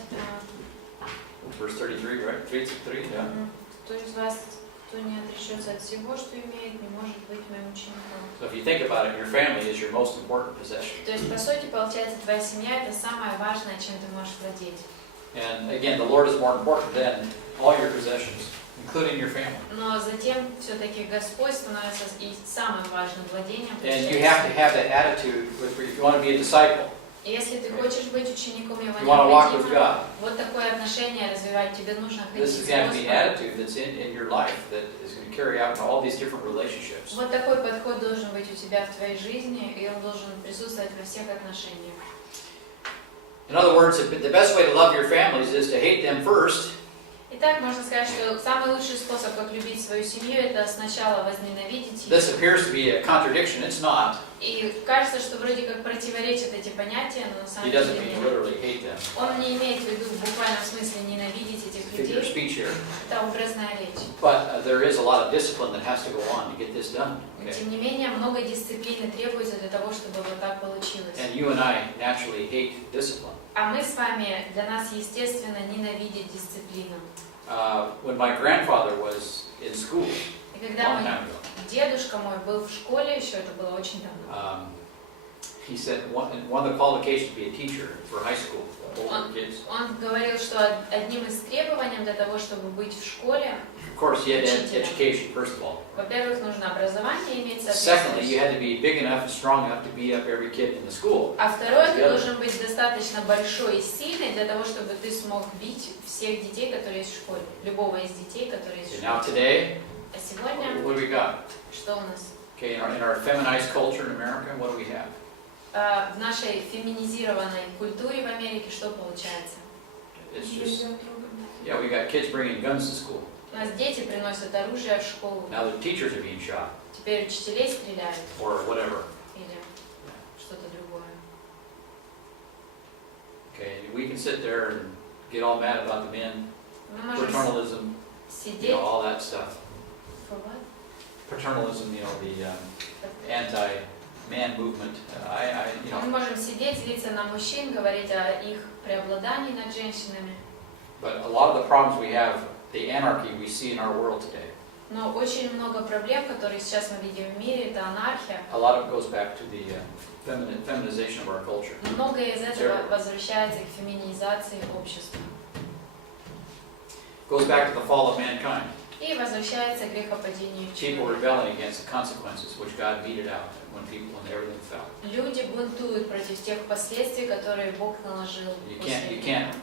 Verse 33, right? 33, yeah. кто из вас, кто не отречется от всего, что имеет, не может быть моим учеником. So if you think about it, your family is your most important possession. То есть, по сути, получается, твоя семья – это самое важное, чем ты можешь владеть. And again, the Lord is more important than all your possessions, including your family. Но затем все-таки Господь становится и самым важным владением. And you have to have that attitude if you want to be a disciple. И если ты хочешь быть учеником Его, You want to walk with God. вот такое отношение развивать, тебе нужно ходить This с is going to be an Господом. attitude that's in your life that is going to carry out in all these different relationships. Вот такой подход должен быть у тебя в твоей жизни, и он должен присутствовать во всех отношениях. In other words, the best way to love your families is to hate them first. Итак, можно сказать, что самый лучший способ, как любить свою семью, это сначала возненавидеть ее. This appears to be a contradiction. It's not. И кажется, что вроде как противоречат эти понятия, но на He самом doesn't деле mean нет. literally hate them. Он не имеет в виду в буквальном смысле ненавидеть этих Figure of людей. speech here. Это образная речь. But there is a lot of discipline that has to go on to get this done. Но, Okay? тем не менее, много дисциплины требуется для того, чтобы вот так получилось. And you and I naturally hate discipline. А мы с вами, для нас естественно ненавидеть дисциплину. When my grandfather was in school И a когда long мой time ago, дедушка мой был в школе, еще это было очень давно, he said one of the qualifications to be a teacher for high school, older kids. он говорил, что одним из требований для того, чтобы быть в школе, Of course, you had to have education, first of all. во-первых, нужно образование иметь Secondly, you соответствующее. had to be big enough and strong enough to beat up every kid in the school. А второе, ты должен быть достаточно большой и сильный для того, чтобы ты смог бить всех детей, которые есть в школе. Любого из детей, которые есть в Okay, now школе. today, А сегодня, what do we got? что у нас? Okay, in our feminized culture in America, what do we have? В нашей феминизированной культуре в Америке что получается? It's just, yeah, we got kids bringing guns to school. У нас дети приносят оружие в школу. Now the teachers are being shot, Теперь учителей стреляют or whatever. или что-то другое. Okay, we can sit there and get all mad about the men, Мы можем paternalism, you сидеть. know, all that stuff. For what? Paternalism, you know, the anti-man movement. You Мы know, можем сидеть, злиться на мужчин, говорить о их преобладании над женщинами. but a lot of the problems we have, the anarchy we see in our world today, Но очень много проблем, которые сейчас мы видим в мире, это анархия. a lot of it goes back to the feminization of our culture. Многое из этого возвращается к феминизации общества. Goes back to the fall of mankind. И возвращается к грехопадению People человека. rebelling against the consequences which God meted out when people and everything fell. Люди бунтуют против тех последствий, которые Бог наложил You после can't этого.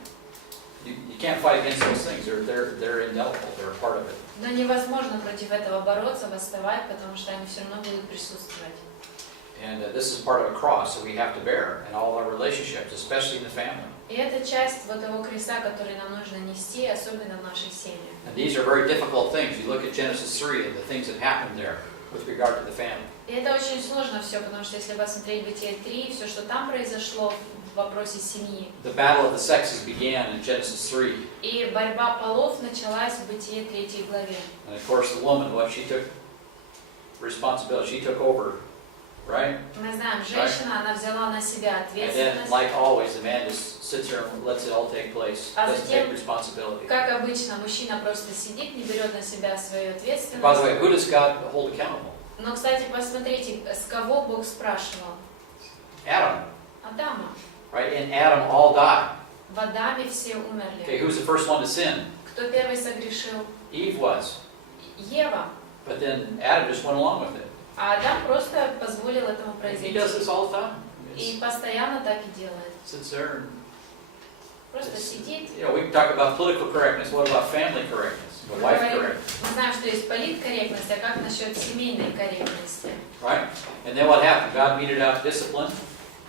you can't fight against those things. They're indelible. They're a part of it. Но невозможно против этого бороться, восставать, потому что они все равно будут присутствовать. And this is part of a cross that we have to bear in all our relationships, especially in the family. И это часть вот того креста, который нам нужно нести, особенно в наших семьях. And these are very difficult things. You look at Genesis 3 and the things that happened there with regard to the family. И это очень сложно все, потому что если посмотреть Бытие 3, все, что там произошло в вопросе семьи, The battle of the sexes began in Genesis 3. и борьба полов началась в Бытие 3 главе. And of course the woman, what she took responsibility, she took over, right? Мы знаем, женщина, она взяла на себя And then, ответственность. like always, the man just sits there and lets it all take place. А Doesn't затем, take responsibility. как обычно, мужчина просто сидит, не берет на себя свою By the ответственность. way, who does God hold accountable? Но, кстати, посмотрите, с кого Бог спрашивал? Adam, Адама. right? In Adam, all die. В Адаме все Okay, умерли. who's the first one to sin? Кто первый согрешил? Eve was. Ева. But then Adam just went along with it. А Адам просто позволил этому He произойти. does this all the time. И He постоянно так и делает. sits there and, Просто сидит. you know, we can talk about political correctness. What about family correctness? The wife correctness, Мы знаем, что есть политкорректность, а как насчет семейной корректности? right? And then what happened? God meted out discipline.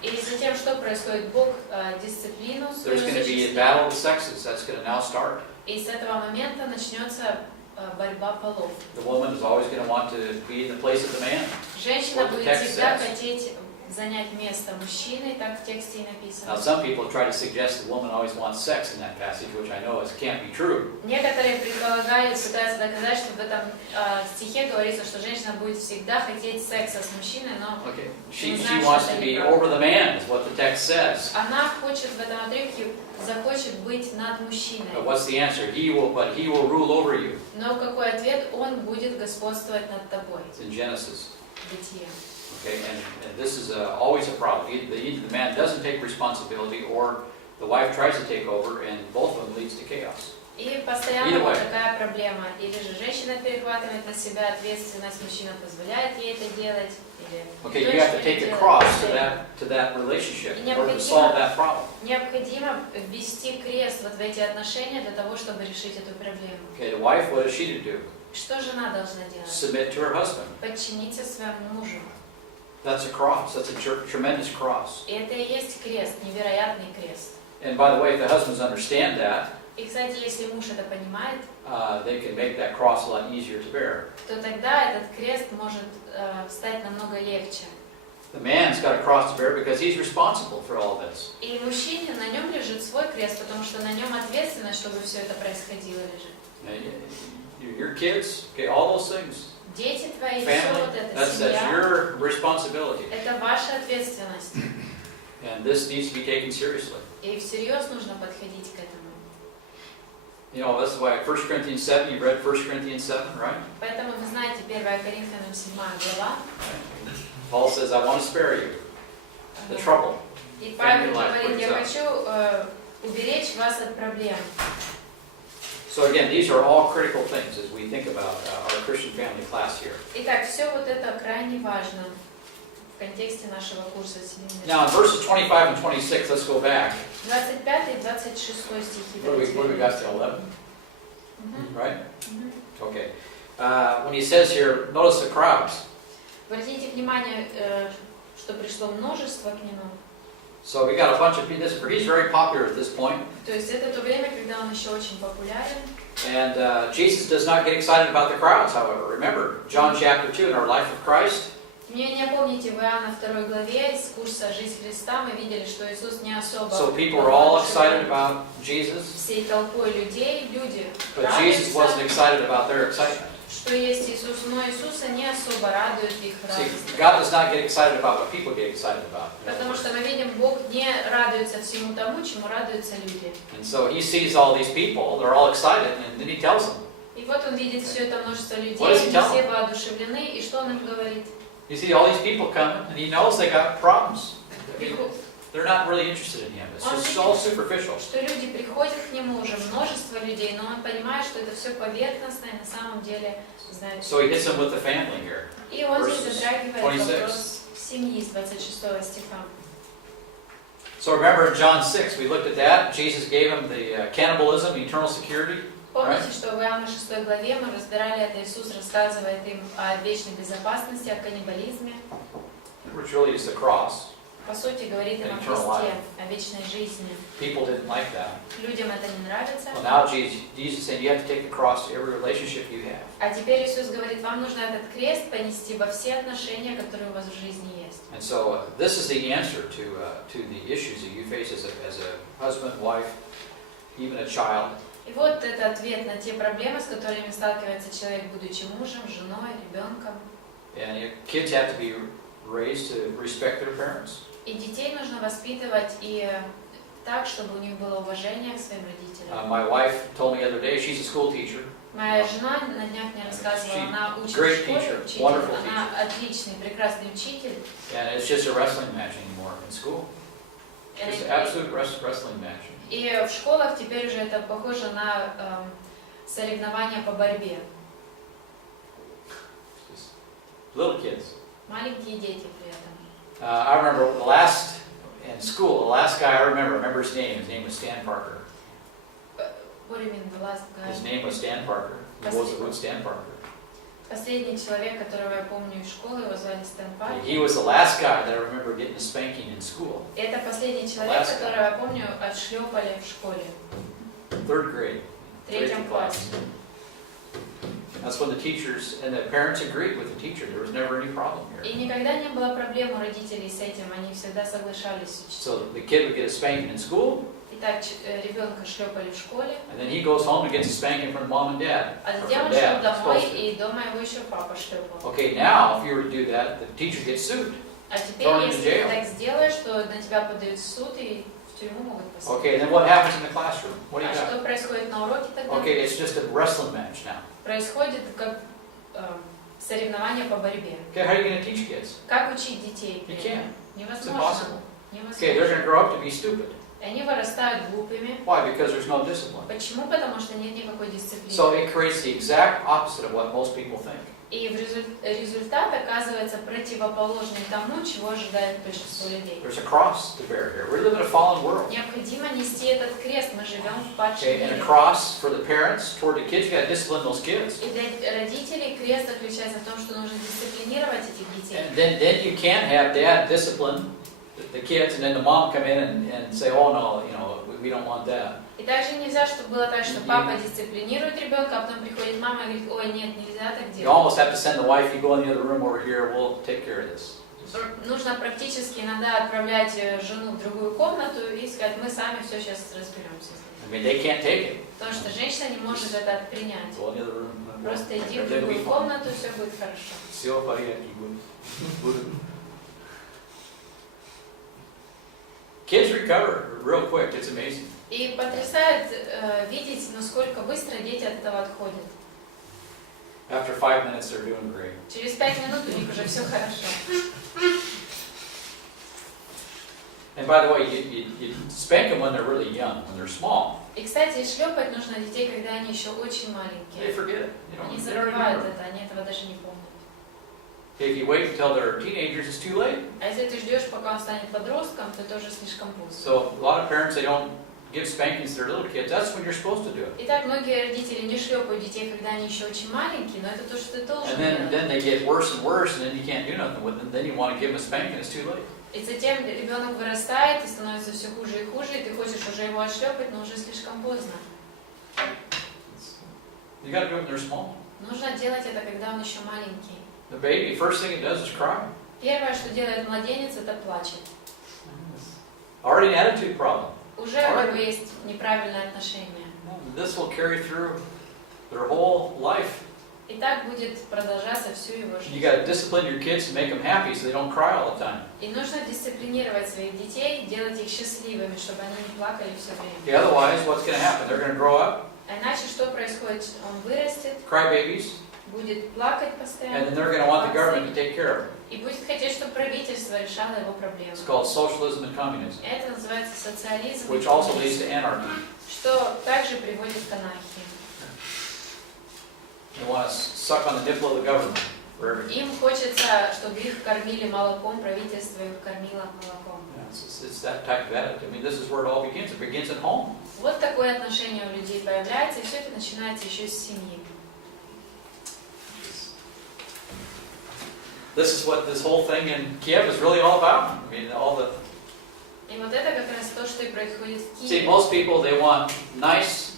И затем, что происходит? Бог дисциплину свою There's going to be a осуществляет. battle of the sexes. That's going to now start. И с этого момента начнется борьба полов. The woman is always going to want to be in the place of the man. Женщина What the будет text всегда says. хотеть занять место мужчины, так в тексте и написано. Now, some people try to suggest the woman always wants sex in that passage, which I know can't be true. Некоторые предполагают, пытаются доказать, что в этом стихе говорится, что женщина будет всегда хотеть секса с мужчиной, но Okay, she wants to be over the man, is what the text says. она хочет в этом отрывке, захочет быть над мужчиной. But what's the answer? He will rule over you. Но какой ответ? Он будет господствовать над тобой. It's in Genesis. Бытие. Okay, and this is always a problem. Either the man doesn't take responsibility, or the wife tries to take over, and both of them leads to chaos. И постоянно вот такая проблема. Или же женщина перехватывает на себя ответственность, мужчина позволяет ей это делать. Okay, you have to take the cross to that relationship in order to solve that problem. Необходимо ввести крест вот в эти отношения для того, чтобы решить эту проблему. Okay, the wife, what is she to do? Что жена должна делать? Submit to her husband. Подчиниться своему мужу. That's a cross. That's a tremendous cross. И это и есть крест, невероятный крест. And by the way, if the husbands understand that, И, кстати, если муж это понимает, they can make that cross a lot easier to bear. то тогда этот крест может стать намного легче. The man's got a cross to bear because he's responsible for all this. И мужчине на нем лежит свой крест, потому что на нем ответственность, чтобы все это происходило, лежит. Your kids, okay, all those things. Дети твои, все Family, вот это, that's семья, your responsibility. это ваша ответственность. And this needs to be taken seriously. И всерьез нужно подходить к этому. You know, that's why 1 Corinthians 7, you've read 1 Corinthians 7, right? Поэтому вы знаете 1 Коринфянам 7 глава. Paul says, I want to spare you the trouble. И Павел говорит, я хочу уберечь вас от проблем. So again, these are all critical things as we think about our Christian family class here. Итак, все вот это крайне важно в контексте нашего курса семейной. Now in verses 25 and 26, let's go back. 25 и 26 стихи. What do we got to 11? Right? Okay. When he says here, notice the crowds. Обратите внимание, что пришло множество к нему. So we got a bunch of people. He's very popular at this point. То есть это то время, когда он еще очень популярен. And Jesus does not get excited about the crowds, however. Remember, John chapter 2 in our life of Christ. Не помните, в Иоанна 2 главе из курса «Жизнь Христа» мы видели, что Иисус не особо... So people were all excited about Jesus. Всей толпой людей, люди But Jesus wasn't excited about their excitement. Что есть Иисус, но Иисуса не особо радует их радость. See, God does not get excited about what people get excited about. Потому что мы видим, Бог не радуется всему тому, чему радуются люди. And so he sees all these people, they're all excited, and then he tells them. И вот он видит все это множество людей, What does he они tell все them? воодушевлены, и что он им говорит? You see all these people coming, and he knows they got problems. They're not really interested in him. It's just all superficial. Что люди приходят к нему, уже множество людей, но он понимает, что это все поверхностно, и на самом деле знает. So he hits them with the family here. И он здесь затрагивает 26. вопрос семьи с 26 стиха. So remember in John 6, we looked at that. Jesus gave them the cannibalism, eternal security. Помните, что в Иоанна 6 главе мы разбирали это, Иисус рассказывает им о вечной безопасности, о каннибализме. Which really is the cross. По сути, говорит им о Христе, о вечной жизни. People didn't like that. Людям это не нравится. Well, now Jesus said you have to take the cross to every relationship you have. А теперь Иисус говорит, вам нужно этот крест понести во все отношения, которые у вас в жизни есть. And so this is the answer to the issues that you face as a husband, wife, even a child. И вот это ответ на те проблемы, с которыми сталкивается человек, будучи мужем, женой, ребенком. And kids have to be raised to respect their parents. И детей нужно воспитывать и так, чтобы у них было уважение к своим родителям. My wife told me the other day, she's a school teacher. Моя жена на днях мне рассказывала, она учит в Great школе, teacher, учитель, wonderful она отличный, прекрасный учитель. And it's just a wrestling match anymore in school. It's an absolute wrestling match. И в школах теперь уже это похоже на соревнования по борьбе. Little kids. Маленькие дети при этом. I remember in school, the last guy I remember his name. His name was Stan Parker. What do you mean, the last guy? His name was Stan Parker. He was the Stan Parker. Последний человек, которого я помню из школы, его звали Стэн Паркер. He was the last guy that I remember getting a spanking in school. Это последний человек, которого я помню, отшлепали в школе. Third grade. В 3 классе. That's when the teachers and the parents agreed with the teacher. There was never any problem И here. никогда не было проблем у родителей с этим, они всегда соглашались с учителем. So the kid would get a spanking in school, Итак, ребенка шлепали в школе, and then he goes home and gets a spanking from mom and dad. а Or затем from он шел dad, домой, supposed to. и дома его еще папа шлепал. Okay, now if you were to do that, the teacher gets sued. А теперь, Thrown into если ты jail. так сделаешь, то на тебя подают в суд и в тюрьму могут посадить. Okay, then what happens in the classroom? What do А you got? что происходит на уроке тогда? Okay, it's just a wrestling match now. Происходит как соревнование по борьбе. Okay, how are you going to teach kids? Как учить детей? You can't. It's Невозможно. impossible. Невозможно. Okay, they're going to grow up to be stupid. И они вырастают глупыми. Why? Because there's no discipline. Почему? Потому что нет никакой дисциплины. So it creates the exact opposite of what most people think. И результат оказывается противоположный тому, чего ожидает большинство людей. There's a cross to bear here. We live in a fallen world. Необходимо нести этот крест. Мы живем в падшем Okay, and a мире. cross for the parents toward the kids. You got to discipline those kids. И для родителей крест заключается в том, что нужно дисциплинировать этих детей. And then you can't have dad discipline the kids, and then the mom come in and say, "Oh no, you know, we don't want that." И также нельзя, чтобы было так, что папа дисциплинирует ребенка, а потом приходит мама и говорит: ой, нет, нельзя так You делать. almost have to send the wife. You go in the other room over here. We'll take care of this. Нужно практически иногда отправлять жену в другую комнату и сказать: мы сами все сейчас разберемся. I mean, they can't take it. Потому что женщина не может это принять. Go in the other room. Просто иди в Everything will be другую fine. комнату, все будет хорошо. Все в порядке будет. Kids recover real quick. It's amazing. И потрясает видеть, насколько быстро дети от этого отходят. After 5 minutes, they're doing great. Через 5 минут у них уже все хорошо. And by the way, you spank them when they're really young, when they're small. И, кстати, шлепать нужно детей, когда они еще очень They маленькие. forget it. Они They don't забывают remember. это, они этого даже не помнят. If you wait until they're teenagers, it's too late. А если ты ждешь, пока он станет подростком, то это уже слишком поздно. So a lot of parents, they don't give spankings to their little kids. That's when you're supposed to do it. Итак, многие родители не шлепают детей, когда они еще очень маленькие, но это то, что ты должен And делать. then they get worse and worse, and then you can't do nothing with them. Then you want to give them a spanking, it's too late. И затем ребенок вырастает и становится все хуже и хуже, и ты хочешь уже его отшлепать, но уже слишком поздно. You got to do it when they're small. Нужно делать это, когда он еще маленький. The baby, first thing it does is cry. Первое, что делает младенец, это плачет. Already an attitude problem. Уже у него есть неправильное отношение. This will carry through their whole life. И так будет продолжаться всю его You жизнь. got to discipline your kids to make them happy so they don't cry all the time. И нужно дисциплинировать своих детей, делать их счастливыми, чтобы они не плакали все время. Yeah, otherwise, what's going to happen? They're going to grow up, А иначе что происходит? Он вырастет, cry babies, будет плакать and постоянно, then they're going to want the government to take care of them. и будет хотеть, чтобы правительство решало его проблемы. It's called socialism and communism, Это называется социализм, which also leads to anarchy. что также приводит к анархии. They want to suck on the nipple of the government for everything. Им хочется, чтобы их кормили молоком, правительство их кормило молоком. Yeah, it's that type of attitude. I mean, this is where it all begins. It begins at home. Вот такое отношение у людей появляется, и все это начинается еще с семьи. This is what this whole thing in Kiev is really all about. I mean, all the... И вот это как раз то, что и происходит в See, Киеве. most people, they want a nice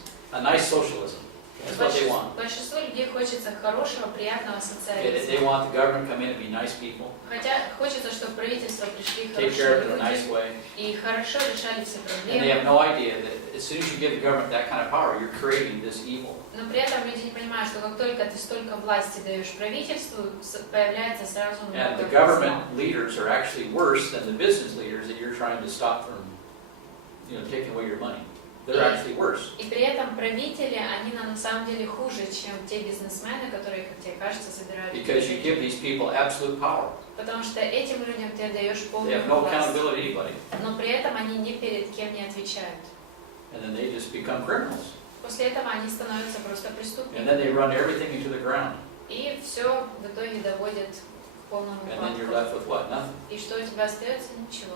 socialism. That's what they want. Большинству людей хочется хорошего, приятного Okay, they социализма. want the government to come in and be nice people, Хотя хочется, чтобы правительство пришли take care of хорошие it in a nice люди way. и хорошо решали все And they have проблемы. no idea that as soon as you give the government that kind of power, you're creating this evil. Но при этом люди не понимают, что как только ты столько власти даешь правительству, появляется сразу And the много зла. government leaders are actually worse than the business leaders that you're trying to stop from, taking away your money. They're actually worse. И при этом правители, они на самом деле хуже, чем те бизнесмены, которые, как тебе кажется, собирают. Because you give these people absolute power. Потому что этим людям ты отдаешь They полную have no власть. accountability to anybody. Но при этом они ни перед кем не отвечают. And then they just become criminals. После этого они становятся просто And преступниками. then they run everything into the ground. И все в итоге доводит к полному And then you're упадку. left with what? Nothing. И что у тебя остается? Ничего.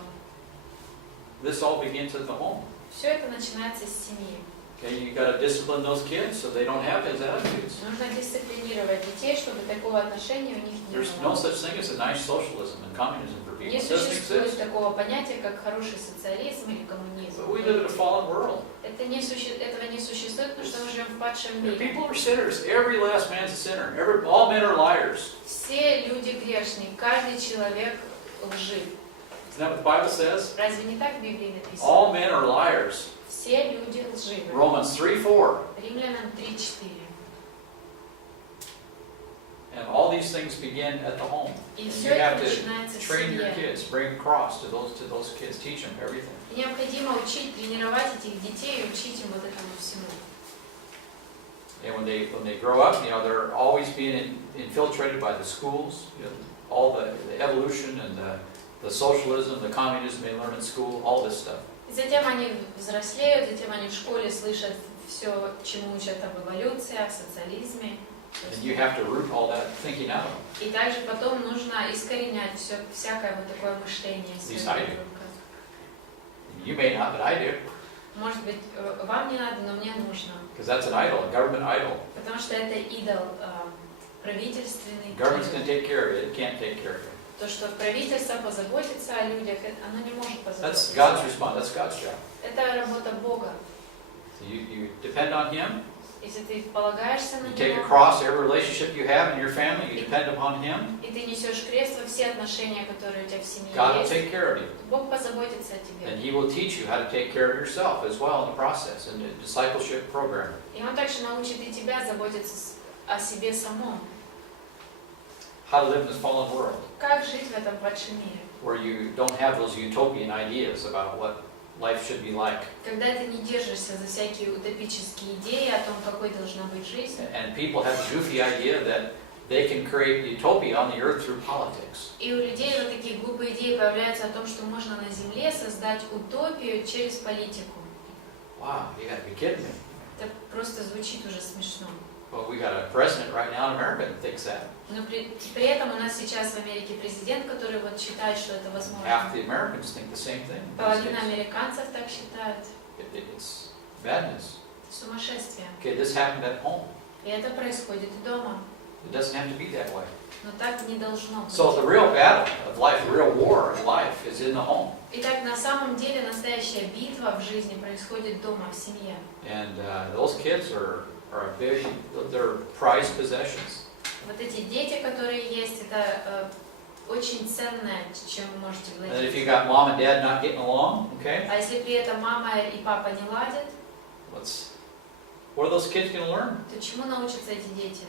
This all begins at the home. Все это начинается с семьи. Okay, you got to discipline those kids so they don't have those attitudes. Нужно дисциплинировать детей, чтобы такого отношения у них не There's no было. such thing as a nice socialism and communism for people. Не It doesn't существует exist. такого понятия, как хороший социализм или коммунизм. But we live in a fallen world. Этого не существует, потому что мы живем в падшем And мире. people are sinners. Every last man's a sinner. All men are liars. Все люди грешные, каждый человек лжив. Isn't that what the Bible says? Разве не так в Библии написано? All men are liars. Все люди лживы. Romans 3:4. Римлянам 3:4. And all these things begin at the home. И And все you это have to начинается в train your семье. kids, bring across to those kids, teach them everything. И необходимо учить, тренировать этих детей и учить им вот этому всему. And when they grow up, they're always being infiltrated by the schools, all the evolution and the socialism, the communism they learn in school, all this stuff. И затем они взрослеют, затем они в школе слышат все, чему учат об эволюции, о социализме. And you have to root all that thinking out. И также потом нужно искоренять всякое вот такое мышление из своего ребенка. You may not, but I do. Может быть, вам не надо, но мне нужно. Because that's an idol, a government idol. Потому что это идол правительственный. Government's going to take care of it, it can't take care of it. То, что правительство позаботится о людях, оно не может That's позаботиться. God's response, that's God's job. Это работа Бога. So you depend on Him, Если ты полагаешься на you take a Него, cross, every relationship you have in your family, you depend upon Him, и ты несешь крест во все отношения, которые у тебя в семье God will есть, take care of you. Бог позаботится о тебе. And He will teach you how to take care of yourself as well in the process, in the discipleship program. И Он также научит и тебя заботиться о себе самом. How to live in this fallen world, Как жить в этом падшем мире? where you don't have those utopian ideas about what life should be like. Когда ты не держишься за всякие утопические идеи о том, какой должна быть жизнь. And people have a goofy idea that they can create utopia on the earth through politics. И у людей вот такие глупые идеи появляются о том, что можно на Земле создать утопию через политику. Wow, you gotta be kidding me. Это просто звучит уже смешно. Well, we got a president right now in America that thinks that. Но при этом у нас сейчас в Америке президент, который вот считает, что это возможно. Half the Americans think the same thing. these Половина days. американцев так считают. It's madness. Это сумасшествие. Okay, this happened at home. И это происходит и дома. It doesn't have to be that way. Но так не должно быть. So the real battle of life, the real war of life is in the home. Итак, на самом деле настоящая битва в жизни происходит дома, в семье. And those kids are they're prized possessions. Вот эти дети, которые есть, это очень ценное, чем вы можете And then if you владеть. got mom and dad not getting along, okay, А если при этом мама и папа не ладят, what are those kids going to learn? то чему научатся эти дети?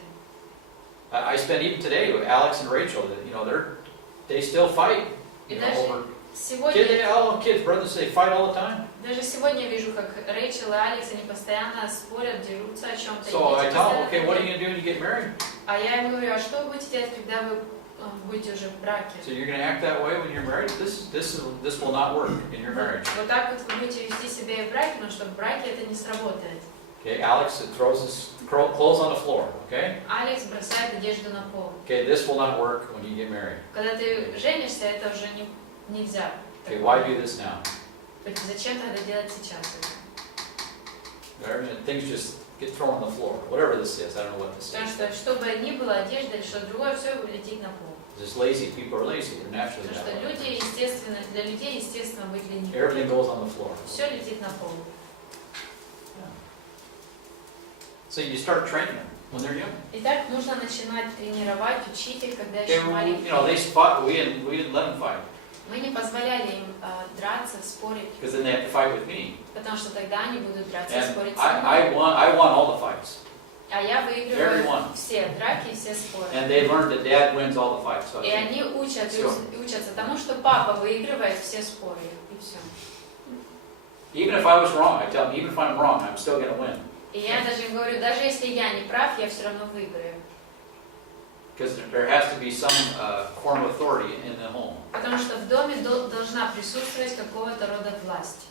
I spent even today with Alex and Rachel. That they still fight. И Over даже сегодня, all kids, brothers, they fight all the time. даже сегодня вижу, как Рэйчел и Алекс, они постоянно спорят, дерутся о чем-то. и So I дети tell them, постоянно okay, what are такие. you going to do when you get married? А я им говорю, а что вы будете делать, когда вы будете уже в браке? So you're going to act that way when you're married? This will not work in your marriage. Вот так вот вы будете вести себя и в браке, но что в браке это не сработает. Okay, Alex throws his clothes on the floor. Okay, Алекс бросает одежду на пол. okay, this will not work when you get married. Когда ты женишься, это уже нельзя. Okay, why do this now? Зачем тогда делать сейчас это? Things just get thrown on the floor. Whatever this is, I don't know what this Потому is. что, чтобы ни было одежда или что-то другое, все летит на пол. Just lazy people are lazy. They're naturally Потому that что way. люди, естественно, для людей, естественно, быть ленивыми. Everything goes on the floor. Все летит на пол. So you start training them when they're young. Итак, нужно начинать тренировать, учить их, когда Okay, еще маленькие. they fought. We didn't let them fight Мы не позволяли им драться, спорить, because then they have to fight with me. потому что тогда они будут драться и And спорить со мной. I won all the fights. А я выигрываю Everyone. все драки и все споры. And they learned that Dad wins all the fights. So И они учатся тому, что папа выигрывает все споры. И все. even if I was wrong, I tell them, even if I'm wrong, I'm still going to win. И я даже им говорю, даже если я не прав, я все равно выиграю. Because there has to be some form of authority in the home. Потому что в доме должна присутствовать какого-то рода власть.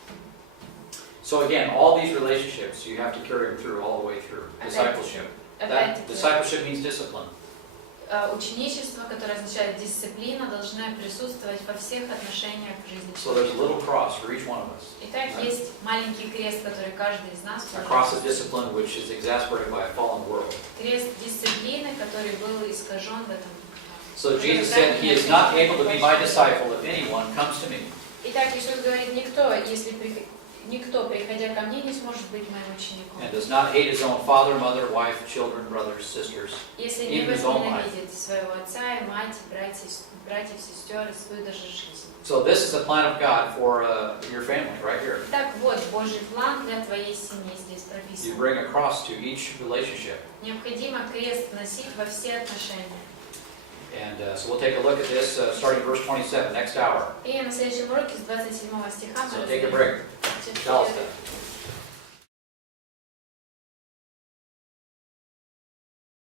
So again, all these relationships, you have to carry them through all the way through. Discipleship. That Опять-таки, discipleship means discipline. ученичество, которое означает дисциплина, должна присутствовать во всех отношениях в жизни So there's a человека. little cross for each one of us. Итак, есть маленький крест, который каждый из нас A должен cross of нести. discipline which is exasperated by a fallen world. Крест дисциплины, который был искажен в этом. So Jesus said, He is not able to be my disciple if anyone comes to me. Итак, Иисус говорит, никто, если никто, приходя ко мне, не сможет быть моим учеником. and does not hate his own father, mother, wife, children, brothers, sisters, Если не even his own life. возненавидит своего отца и мать, братьев, сестер, и свою даже жизнь. So this is the plan of God for your family right here. Так вот, Божий план для твоей семьи здесь You прописан. bring a cross to each relationship. Необходимо крест носить во все отношения. And so we'll take a look at this starting verse 27, next hour. И на следующем уроке с 27 стиха мы So take a разберем. break. Сейчас Пожалуйста. перерыв.